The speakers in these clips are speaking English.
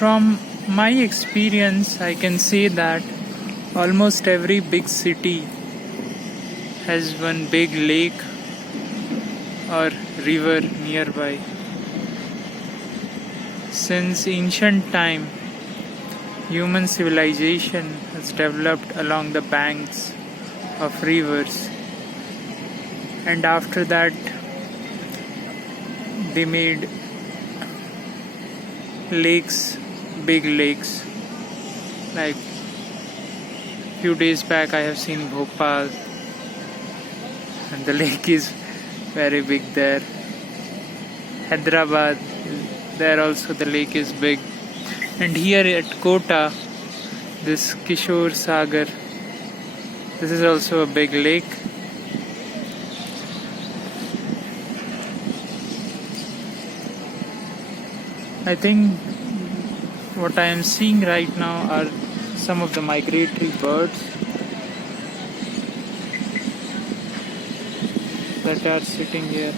From my experience, I can say that almost every big city has one big lake or river nearby. Since ancient time, human civilization has developed along the banks of rivers, and after that they made lakes, big lakes. Like few days back I have seen Bhopal and the lake is very big there. Hyderabad, there also the lake is big. And here at Kota, this Kishore Sagar, this is also a big lake. I think what I am seeing right now are some of the migratory birds that are sitting here.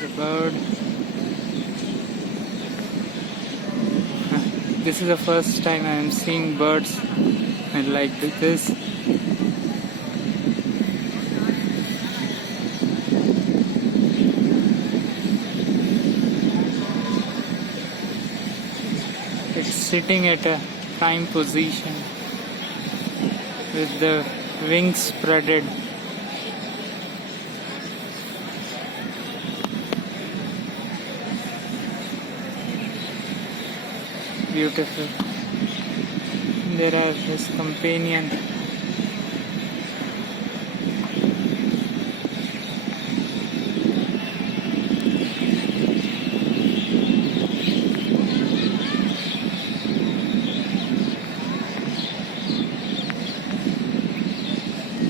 The bird. This is the first time I am seeing birds like this. It's sitting at a prime position with the wings spreaded. Beautiful. There are his companion.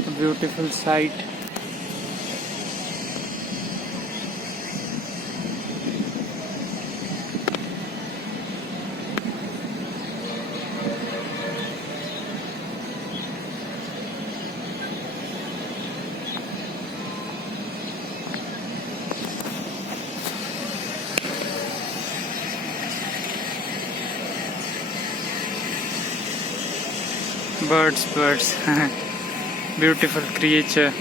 A beautiful sight. Birds. Beautiful creature.